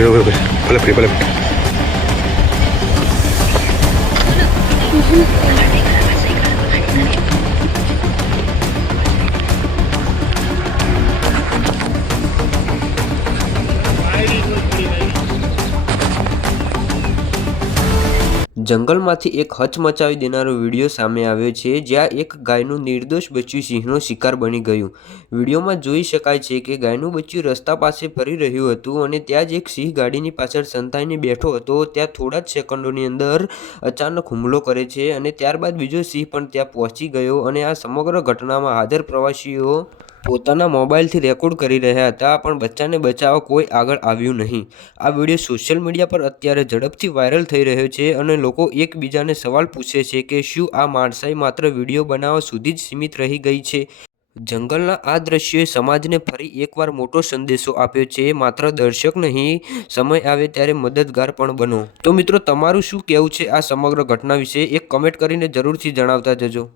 પલક જંગલમાંથી એક હચમચાવી દેનારો વિડીયો સામે આવ્યો છે, જ્યાં એક ગાયનું નિર્દોષ બચ્ચું સિંહનો શિકાર બની ગયું. વિડીયોમાં જોઈ શકાય છે કે ગાયનું બચ્ચું રસ્તા પાસે ફરી રહ્યું હતું અને ત્યાં જ એક સિંહ ગાડીની પાછળ સંતાઈને બેઠો હતો. ત્યાં થોડા જ સેકન્ડોની અંદર અચાનક હુમલો કરે છે અને ત્યારબાદ બીજો સિંહ પણ ત્યાં પહોંચી ગયો અને આ સમગ્ર ઘટનામાં હાજર પ્રવાસીઓ પોતાના મોબાઈલથી રેકોર્ડ કરી રહ્યા હતા, પણ બચ્ચાને બચાવવા કોઈ આગળ આવ્યું નહીં. આ વિડીયો સોશિયલ મીડિયા પર અત્યારે ઝડપથી વાયરલ થઈ રહ્યો છે અને લોકો એકબીજાને સવાલ પૂછે છે કે શું આ માણસાઈ માત્ર વિડીયો બનાવવા સુધી જ સીમિત રહી ગઈ છે. જંગલના આ દ્રશ્યોએ સમાજને ફરી એકવાર મોટો સંદેશો આપ્યો છે, માત્ર દર્શક નહીં, સમય આવે ત્યારે મદદગાર પણ બનો. તો મિત્રો, તમારું શું કહેવું છે આ સમગ્ર ઘટના વિશે? એક કમેન્ટ કરીને જરૂરથી જણાવતા જજો.